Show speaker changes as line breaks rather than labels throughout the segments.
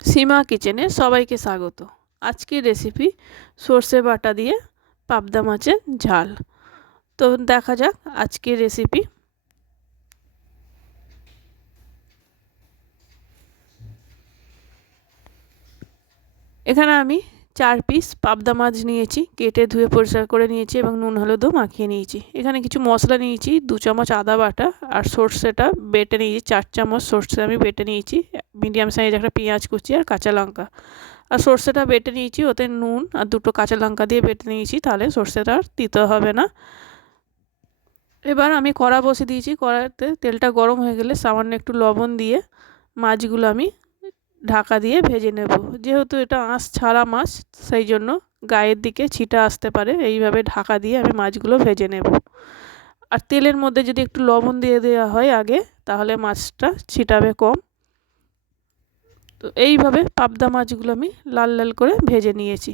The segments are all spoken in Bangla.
সীমা কিচেনে সবাইকে স্বাগত। আজকের রেসিপি সর্ষে বাটা দিয়ে পাবদা মাছের ঝাল। তো দেখা যাক আজকের রেসিপি এখানে আমি চার পিস পাবদা মাছ নিয়েছি, কেটে ধুয়ে পরিষ্কার করে নিয়েছি এবং নুন হলুদও মাখিয়ে নিয়েছি। এখানে কিছু মশলা নিয়েছি, দু চামচ আদা বাটা আর সর্ষেটা বেটে নিয়েছি, চার চামচ সর্ষে আমি বেটে নিয়েছি মিডিয়াম সাইজ একটা পেঁয়াজ কুচি আর কাঁচা লঙ্কা। আর সর্ষেটা বেটে নিয়েছি, ওতে নুন আর দুটো কাঁচা লঙ্কা দিয়ে বেটে নিয়েছি, তাহলে সর্ষেটা আর দিতে হবে না। এবার আমি কড়া বসে দিয়েছি, কড়াতে তেলটা গরম হয়ে গেলে সামান্য একটু লবণ দিয়ে মাছগুলো আমি ঢাকা দিয়ে ভেজে নেব। যেহেতু এটা আঁশ ছাড়া মাছ, সেই জন্য গায়ের দিকে ছিটা আসতে পারে, এইভাবে ঢাকা দিয়ে আমি মাছগুলো ভেজে নেব। আর তেলের মধ্যে যদি একটু লবণ দিয়ে দেওয়া হয় আগে, তাহলে মাছটা ছিটাবে কম। তো এইভাবে পাবদা মাছগুলো আমি লাল লাল করে ভেজে নিয়েছি।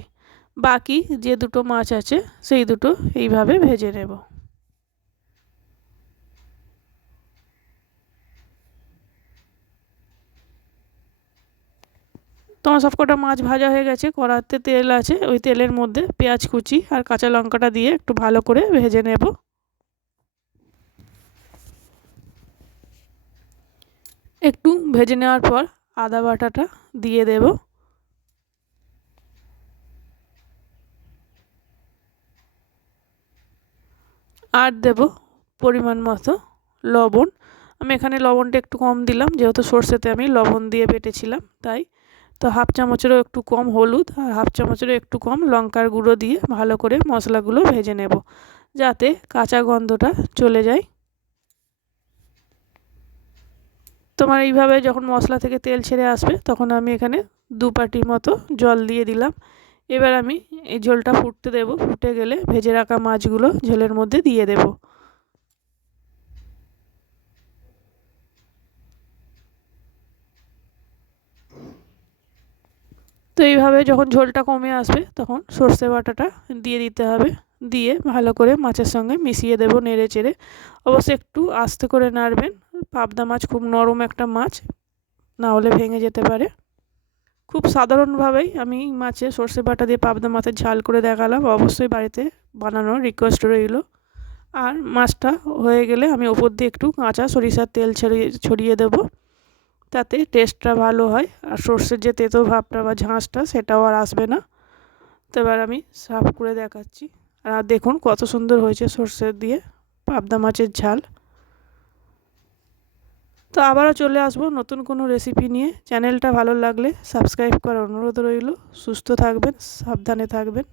বাকি যে দুটো মাছ আছে, সেই দুটো এইভাবে ভেজে নেব। তোমার সবকটা মাছ ভাজা হয়ে গেছে, কড়াতে তেল আছে, ওই তেলের মধ্যে পেঁয়াজ কুচি আর কাঁচা লঙ্কাটা দিয়ে একটু ভালো করে ভেজে নেব। একটু ভেজে নেওয়ার পর আদা বাটাটা দিয়ে দেব। আর দেব পরিমাণ মতো লবণ। আমি এখানে লবণটা একটু কম দিলাম, যেহেতু সর্ষেতে আমি লবণ দিয়ে বেটেছিলাম, তাই। তো হাফ চামচেরও একটু কম হলুদ আর হাফ চামচেরও একটু কম লঙ্কার গুঁড়ো দিয়ে ভালো করে মশলাগুলো ভেজে নেব, যাতে কাঁচা গন্ধটা চলে যায়। তোমার এইভাবে যখন মশলা থেকে তেল ছেড়ে আসবে, তখন আমি এখানে দু পাটি মতো জল দিয়ে দিলাম। এবার আমি এই ঝোলটা ফুটতে দেব। ফুটে গেলে ভেজে রাখা মাছগুলো ঝোলের মধ্যে দিয়ে দেবো। তো এইভাবে যখন ঝোলটা কমে আসবে, তখন সর্ষে বাটাটা দিয়ে দিতে হবে। দিয়ে ভালো করে মাছের সঙ্গে মিশিয়ে দেবো নেড়ে চেড়ে। অবশ্যই একটু আস্তে করে নাড়বেন পাবদা মাছ খুব নরম একটা মাছ, না হলে ভেঙে যেতে পারে। খুব সাধারণভাবেই আমি মাছে সর্ষে বাটা দিয়ে পাবদা মাছের ঝাল করে দেখালাম। অবশ্যই বাড়িতে বানানোর রিকোয়েস্ট রইল। আর মাছটা হয়ে গেলে আমি ওপর দিয়ে একটু কাঁচা সরিষার তেল ছড়িয়ে ছড়িয়ে দেবো। তাতে টেস্টটা ভালো হয়। আর সর্ষের যে তেতো ভাবটা বা ঝাঁসটা, সেটাও আর আসবে না। তো এবার আমি সাফ করে দেখাচ্ছি। আর দেখুন কত সুন্দর হয়েছে সর্ষের দিয়ে পাবদা মাছের ঝাল। তো আবারও চলে আসব নতুন কোনো রেসিপি নিয়ে। চ্যানেলটা ভালো লাগলে সাবস্ক্রাইব করার অনুরোধ রইল। সুস্থ থাকবেন, সাবধানে থাকবেন।